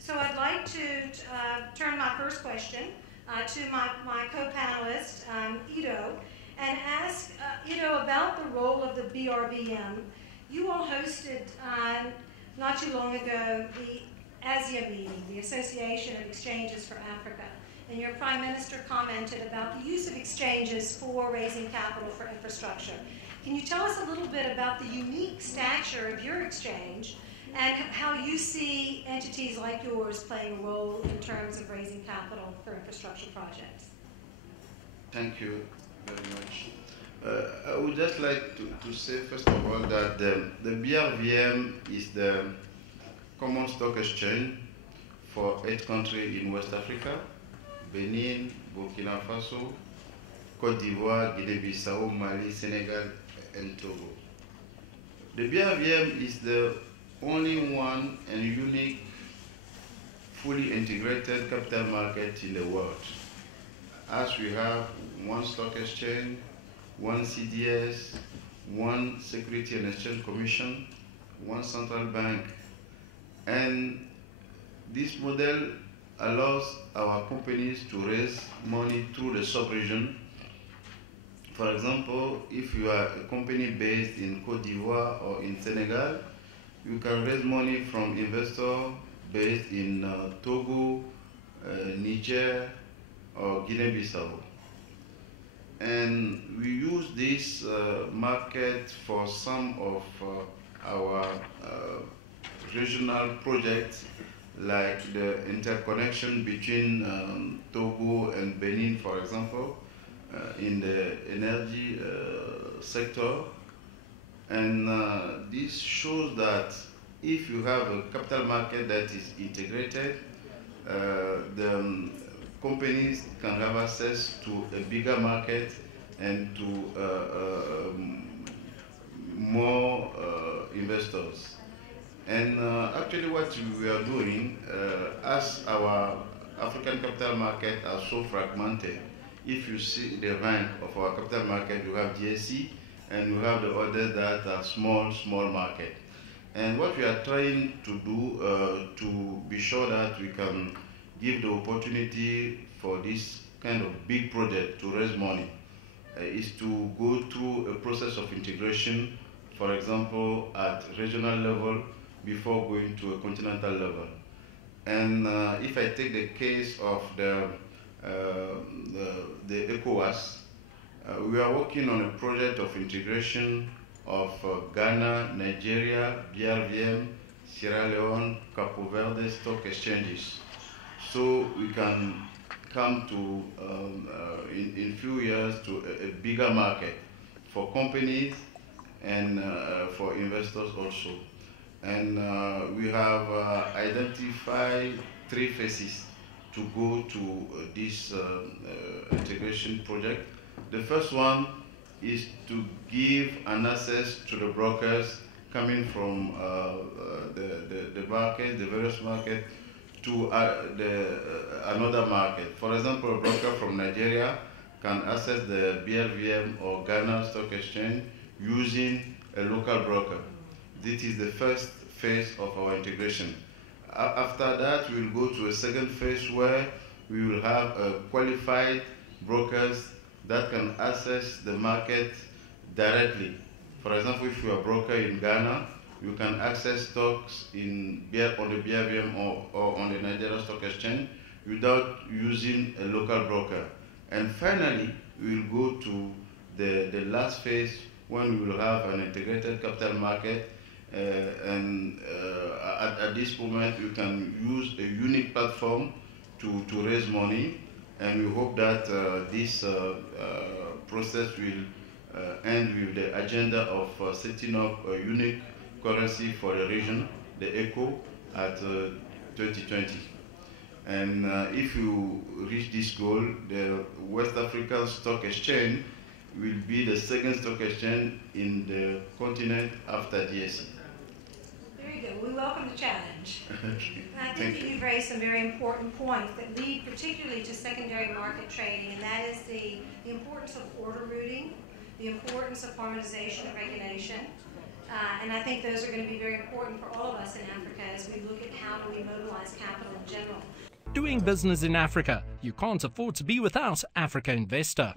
So I'd like to turn my first question to my co-panelist, Ido, and ask Ido about the role of the BRVM. You all hosted not too long ago the ASIA meeting, the Association of Exchanges for Africa, and your Prime Minister commented about the use of exchanges for raising capital for infrastructure. Can you tell us a little bit about the unique stature of your exchange and how you see entities like yours playing a role in terms of raising capital for infrastructure projects? Thank you very much. I would just like to say, first of all, that the BRVM is the common stock exchange for 8 countries in West Africa: Benin, Burkina Faso, Côte d'Ivoire, Guinea-Bissau, Mali, Senegal, and Togo. The BRVM is the only one and unique, fully integrated capital market in the world, as we have one stock exchange, one CDS, one Security and Exchange Commission, one central bank. And this model allows our companies to raise money through the sub-region. For example, if you are a company based in Côte d'Ivoire or in Senegal, you can raise money from investors based in Togo, Niger, or Guinea-Bissau. And we use this market for some of our regional projects, like the interconnection between Togo and Benin, for example, in the energy sector. And this shows that if you have a capital market that is integrated, the companies can have access to a bigger market and to more investors. And actually what we are doing, as our African capital market are so fragmented, if you see the rank of our capital market, you have GSE, and we have the others that are small market. And what we are trying to do to be sure that we can give the opportunity for this kind of big project to raise money is to go through a process of integration, for example, at regional level before going to a continental level. And if I take the case of the ECOWAS, we are working on a project of integration of Ghana, Nigeria, BRVM, Sierra Leone, Capo Verde stock exchanges. So we can come to, in few years, to a bigger market for companies and for investors also. And we have identified 3 phases to go to this integration project. The first one is to give an access to the brokers coming from the market, the various markets, to another market. For example, a broker from Nigeria can access the BRVM or Ghana Stock Exchange using a local broker. This is the first phase of our integration. After that, we will go to a second phase where we will have qualified brokers that can access the market directly. For example, if you are a broker in Ghana, you can access stocks on the BRVM or on the Nigeria Stock Exchange without using a local broker. And finally, we will go to the last phase when we will have an integrated capital market. And at this moment, you can use a unique platform to raise money. And we hope that this process will end with the agenda of setting up a unique currency for the region, the ECO, at 2020. And if you reach this goal, the West African Stock Exchange will be the second stock exchange in the continent after GSE. Very good. We welcome the challenge. I think that you've raised some very important points that lead particularly to secondary market trading, and that is the importance of order routing, the importance of harmonization of regulation, And I think those are going to be very important for all of us in Africa as we look at how do we mobilize capital in general. Doing business in Africa, you can't afford to be without Africa Investor.